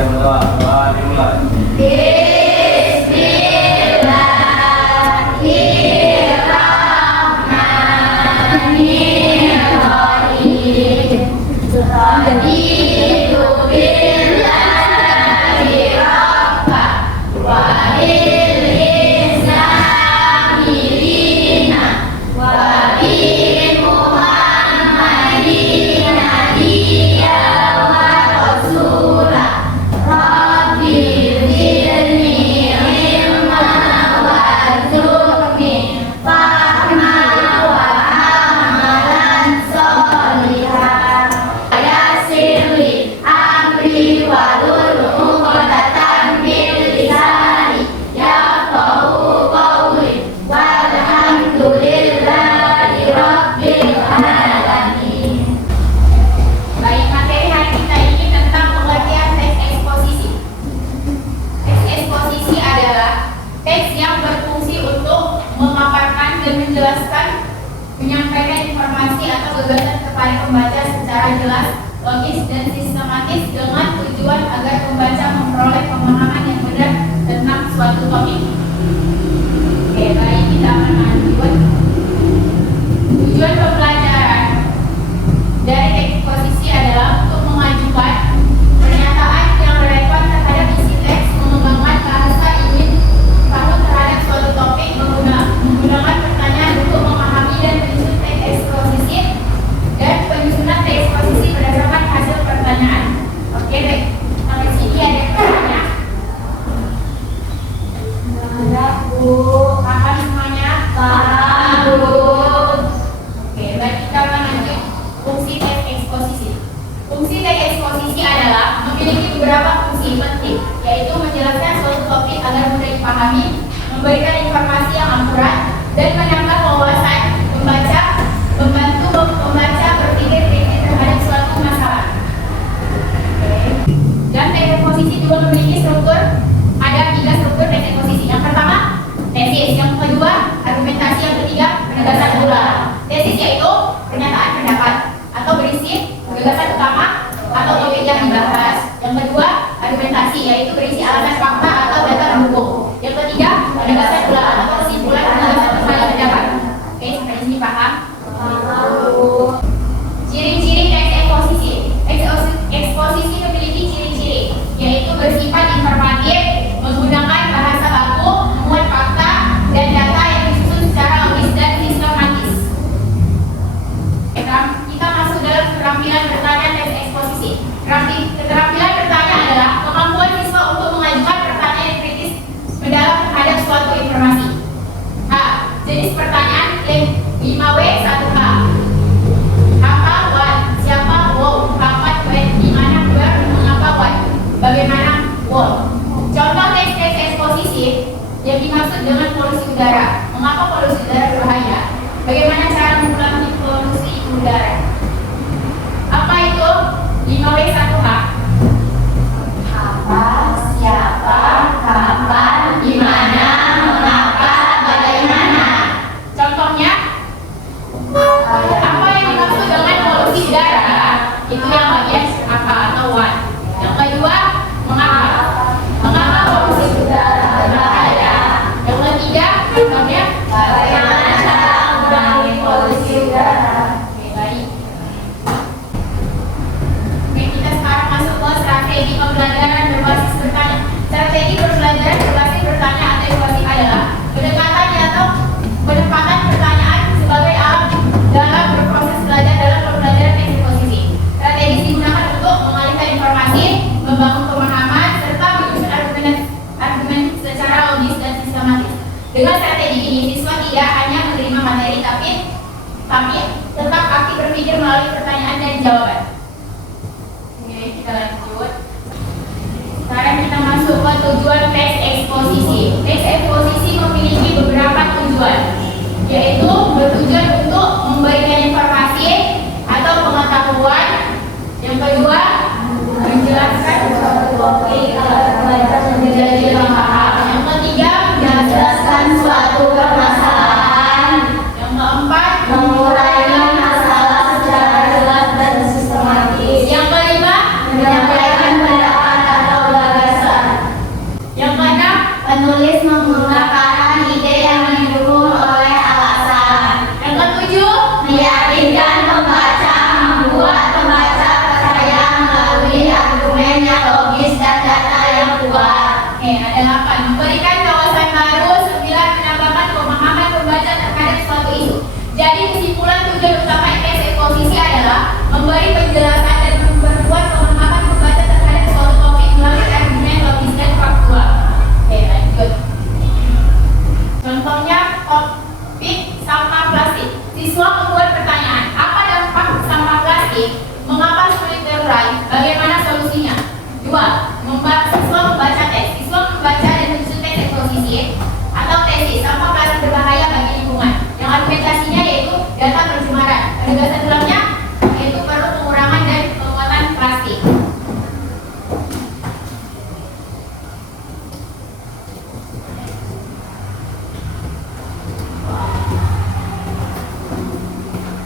kita berdoa. Doa dimulai. Menyampaikan informasi atau gagasan kepada pembaca secara jelas, logis, dan sistematis dengan tujuan agar pembaca memperoleh pemahaman yang benar tentang suatu topik. Oke, baik, kita akan lanjut. Tujuan pembelajaran dari eksposisi adalah untuk mengajukan pernyataan yang relevan terhadap isi teks, mengembangkan bahasa ingin tahu terhadap suatu topik, menggunakan pertanyaan untuk memahami dan menyusun teks eksposisi, dan penyusunan teks eksposisi berdasarkan hasil pertanyaan. Oke, baik. Sampai sini ada pertanyaan? Ada, Bu. Paham semuanya? Paham, Bu. Oke, baik, kita akan lanjut fungsi teks eksposisi. Fungsi teks eksposisi adalah memiliki beberapa fungsi penting, yaitu menjelaskan suatu topik agar mudah dipahami, memberikan informasi yang akurat, dan menambah wawasan pembaca, membantu pembaca berpikir kritis terhadap suatu masalah. Dan teks eksposisi juga memiliki struktur. Ada 3 struktur teks eksposisi. Yang pertama, tesis. Yang kedua, argumentasi. Yang ketiga, penegasan ulang. Tesis yaitu pernyataan pendapat atau berisi gagasan utama atau topik yang dibahas. Yang kedua, argumentasi yaitu berisi alasan fakta atau data pendukung. Yang ketiga, penegasan ulang atau kesimpulan penjelasan terhadap pendapat. Oke, sampai di sini paham? Ciri-ciri teks eksposisi. Eksposisi memiliki ciri-ciri, yaitu bersifat informatif, menggunakan bahasa baku, memuat fakta dan data yang disusun secara logis dan sistematis. Kita masuk dalam keterampilan bertanya teks eksposisi. Keterampilan bertanya adalah kemampuan siswa untuk mengajukan pertanyaan yang kritis mendalam terhadap suatu informasi. A. Jenis pertanyaan 5W 1H. Apa, what, siapa, wow, kapan, when, di mana, where, mengapa, what, bagaimana, what. Contoh teks eksposisi yang dimaksud dengan polusi udara. Mengapa polusi udara berbahaya? Bagaimana cara mengurangi polusi udara? Apa itu 5W 1H? Apa, siapa, kapan, di mana, mengapa, bagaimana. Contohnya, apa yang dimaksud dengan polusi udara? Itu yang bagian apa atau what. Yang kedua, mengapa? Mengapa polusi udara berbahaya? Yang ketiga, contohnya, bagaimana cara mengurangi polusi udara? Oke, baik. Oke, kita sekarang masuk ke strategi pembelajaran berbasis bertanya. Strategi pembelajaran berbasis bertanya atau eksposisi adalah penempatan pertanyaan sebagai alat dalam berproses belajar dalam pembelajaran teks eksposisi. Strategi digunakan untuk mengalihkan informasi, membangun pemahaman, serta menyusun argumen secara logis dan sistematis. Dengan strategi ini, siswa tidak hanya menerima materi, tapi tetap aktif berpikir melalui pertanyaan dan jawaban. Oke, kita lanjut. Sekarang kita masuk ke tujuan teks eksposisi. Teks eksposisi memiliki beberapa tujuan, yaitu bertujuan untuk memberikan informasi atau pengetahuan. Yang kedua, menjelaskan suatu topik agar pembaca menjadi lebih paham. Yang ketiga, menjelaskan suatu permasalahan. Yang keempat, mengurai masalah secara jelas dan sistematis. Yang kelima, menyampaikan pendapat atau kesimpulan tujuan utama ITS eksposisi adalah memberi penjelasan dan memperkuat pemahaman pembaca terhadap suatu topik melalui argumen logis dan faktual. Oke, lanjut. Contohnya topik sampah plastik. Siswa membuat pertanyaan, apa dampak sampah plastik? Mengapa sulit terurai? Bagaimana solusinya? 2. Siswa membaca teks. Siswa membaca dan menyusun teks eksposisi atau tesis sampah plastik berbahaya bagi lingkungan. Yang argumentasinya yaitu data pencemaran. Penegasan ulangnya yaitu perlu pengurangan dan penguatan plastik.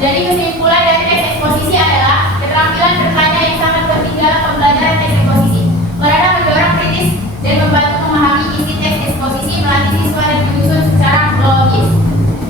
Jadi kesimpulan dari teks eksposisi adalah keterampilan bertanya yang sangat penting dalam pembelajaran teks eksposisi. Mereka mendorong kritis dan membantu memahami isi teks eksposisi, melatih siswa dan menyusun secara logis.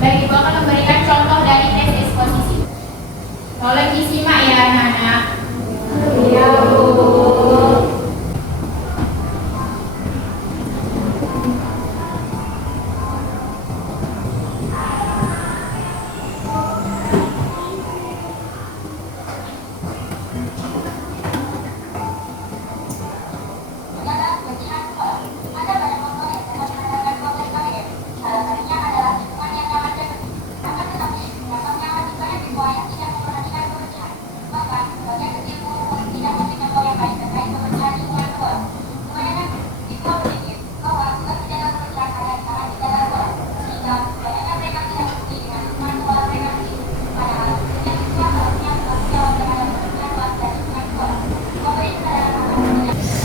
Baik, Ibu akan memberikan contoh dari teks eksposisi. Tolong disimak ya anak-anak. Iya, Bu.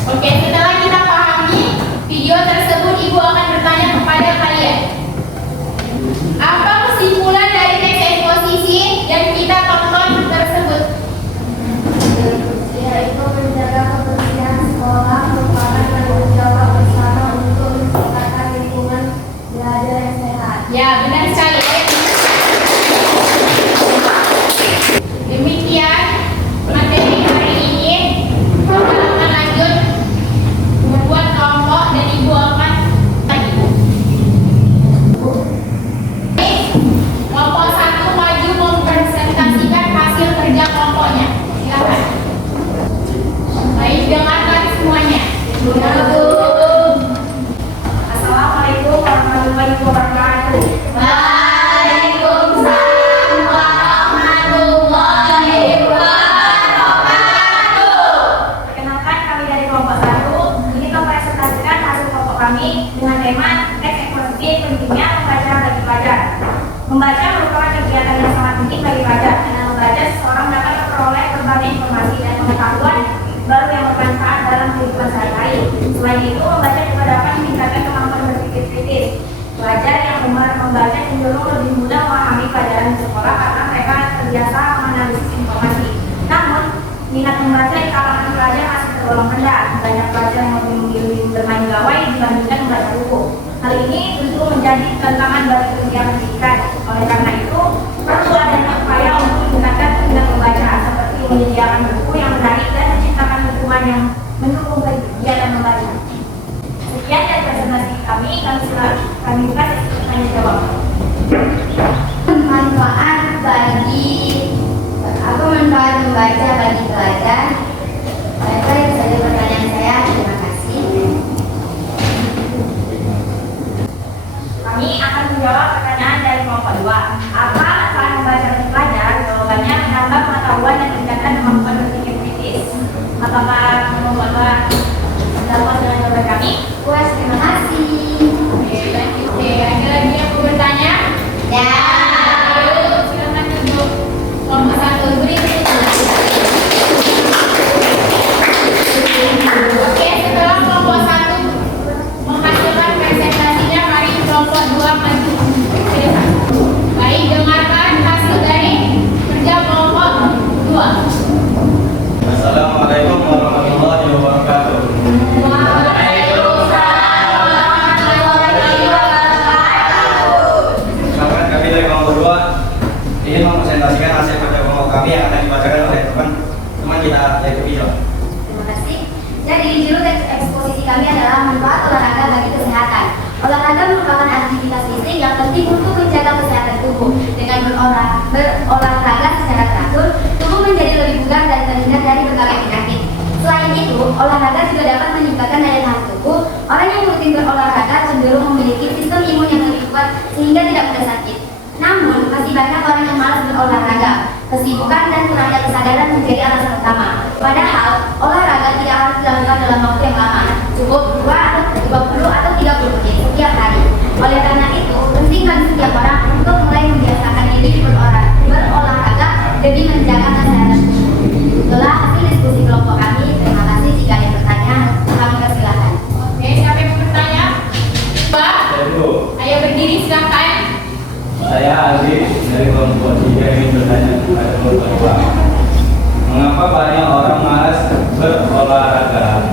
Oke, setelah kita pahami video tersebut, Ibu akan bertanya kepada kalian. Apa kesimpulan dari teks eksposisi yang kita tonton tersebut? Yaitu menjaga kebersihan sekolah merupakan tanggung jawab bersama untuk menciptakan lingkungan belajar yang sehat. Ya, benar sekali. Demikian materi hari ini. Kita akan lanjut membuat kelompok dan Ibu akan tanya. Kelompok 1 maju mempresentasikan hasil kerja kelompoknya. Silakan. Baik, dengarkan semuanya. Assalamualaikum warahmatullahi wabarakatuh. Waalaikumsalam warahmatullahi wabarakatuh. Perkenalkan, kami dari kelompok 1 ingin mempresentasikan hasil kelompok kami dengan tema teks eksposisi pentingnya membaca bagi pelajar. Membaca merupakan kegiatan yang sangat penting bagi pelajar. Dengan membaca, seseorang dapat memperoleh berbagai informasi dan pengetahuan baru yang bermanfaat dalam kehidupan sehari-hari. Selain itu, membaca juga dapat meningkatkan kemampuan berpikir kritis. Pelajar yang gemar membaca cenderung lebih mudah memahami pelajaran di sekolah karena mereka terbiasa menganalisis informasi. Namun, minat membaca di kalangan pelajar masih tergolong rendah. Banyak pelajar yang lebih memilih bermain gawai dibandingkan membaca buku. Hal ini tentu menjadi tantangan bagi dunia pendidikan. Oleh karena itu, perlu adanya upaya untuk meningkatkan minat membaca, seperti menyediakan buku yang menarik dan menciptakan lingkungan yang mendukung kegiatan membaca. Sekian dari presentasi kami buka sesi tanya jawab. Manfaat membaca bagi pelajar? Baiklah, itu saja pertanyaan saya. Terima kasih. Kami akan menjawab pertanyaan dari kelompok 2. Apa manfaat membaca bagi pelajar? Jawabannya menambah pengetahuan dan meningkatkan kemampuan berpikir kritis. Apakah kelompok 2 dapat dengan jawaban kami? Puas, terima kasih. Oke, lanjut. Oke, ada lagi yang mau bertanya? Ya. Ayo, silakan duduk. Kelompok 1 berikutnya. banyak orang yang malas berolahraga. Kesibukan dan kurangnya kesadaran menjadi alasan utama. Padahal olahraga tidak harus dilakukan dalam waktu yang lama, cukup 20 atau 30 menit setiap hari. Oleh karena itu, penting bagi setiap orang untuk mulai membiasakan diri berolahraga demi menjaga kesehatan tubuh. Itulah hasil diskusi kelompok kami. Terima kasih. Jika ada pertanyaan, kami persilahkan. Oke, siapa yang mau bertanya? Pak, ayo berdiri silakan. Saya Aldi dari kelompok 3 ingin bertanya kepada kelompok 2. Mengapa banyak orang malas berolahraga?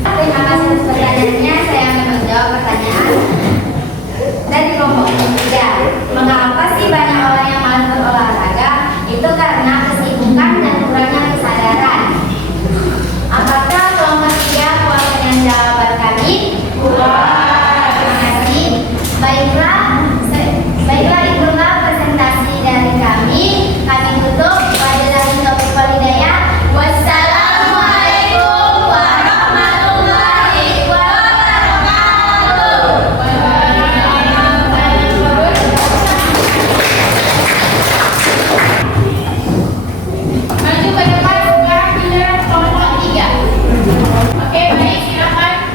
Terima kasih atas pertanyaannya. Saya akan menjawab pertanyaan dari kelompok 3. Mengapa sih banyak orang yang malas berolahraga? Itu karena kesibukan dan kurangnya kesadaran. Apakah kelompok 3 puas dengan jawaban kami? Terima kasih. Baiklah itulah presentasi dari kami. Kami tutup. Wabillahi taufiq wal hidayah. Wassalamualaikum warahmatullahi wabarakatuh. Maju ke depan sekarang giliran kelompok 3. Oke, baik, silakan.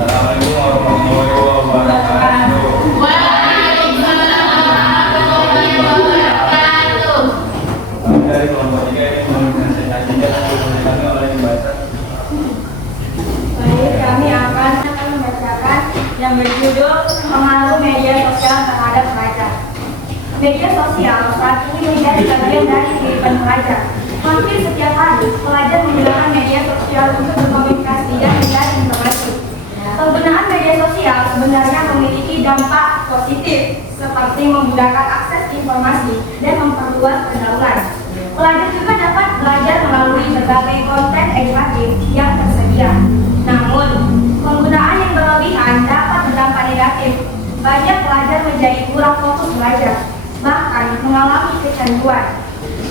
Assalamualaikum warahmatullahi wabarakatuh. Waalaikumsalam warahmatullahi wabarakatuh. Kami dari kelompok 3 ini mempresentasikan dan disampaikan oleh pembahasan. Baik, kami akan membacakan yang berjudul Pengaruh Media Sosial Terhadap Pelajar. Media sosial saat ini menjadi bagian dari kehidupan pelajar. Hampir setiap hari, pelajar menggunakan media sosial untuk berkomunikasi dan mencari informasi. Penggunaan media sosial sebenarnya memiliki dampak positif, seperti memudahkan akses informasi dan memperluas pergaulan. Pelajar juga dapat belajar melalui berbagai konten edukatif yang tersedia. Namun, penggunaan yang berlebihan dapat berdampak negatif. Banyak pelajar menjadi kurang fokus belajar, bahkan mengalami kecanduan.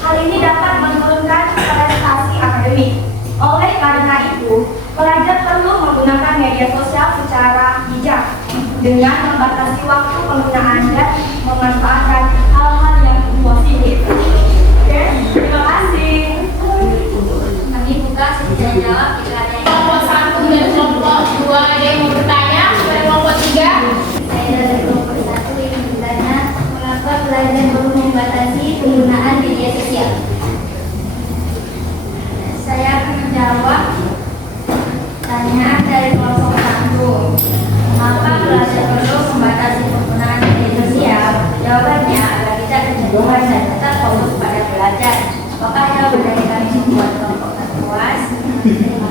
Hal ini dapat menurunkan prestasi akademik. Oleh karena itu, pelajar perlu menggunakan media sosial secara bijak dengan membatasi waktu penggunaan dan memanfaatkan hal-hal yang positif. Oke, terima kasih. Kami buka sesi jawab. Jika ada yang Kelompok 1 dan kelompok 2 ada yang mau bertanya kepada kelompok 3. Saya dari kelompok 1 ingin bertanya, mengapa pelajar perlu membatasi penggunaan media sosial? Saya akan menjawab pertanyaan dari kelompok 1. Mengapa pelajar perlu membatasi penggunaan media sosial? Jawabannya agar tidak kecanduan dan tetap fokus pada belajar. Apakah jawaban dari kami membuat kelompok 1 puas? Terima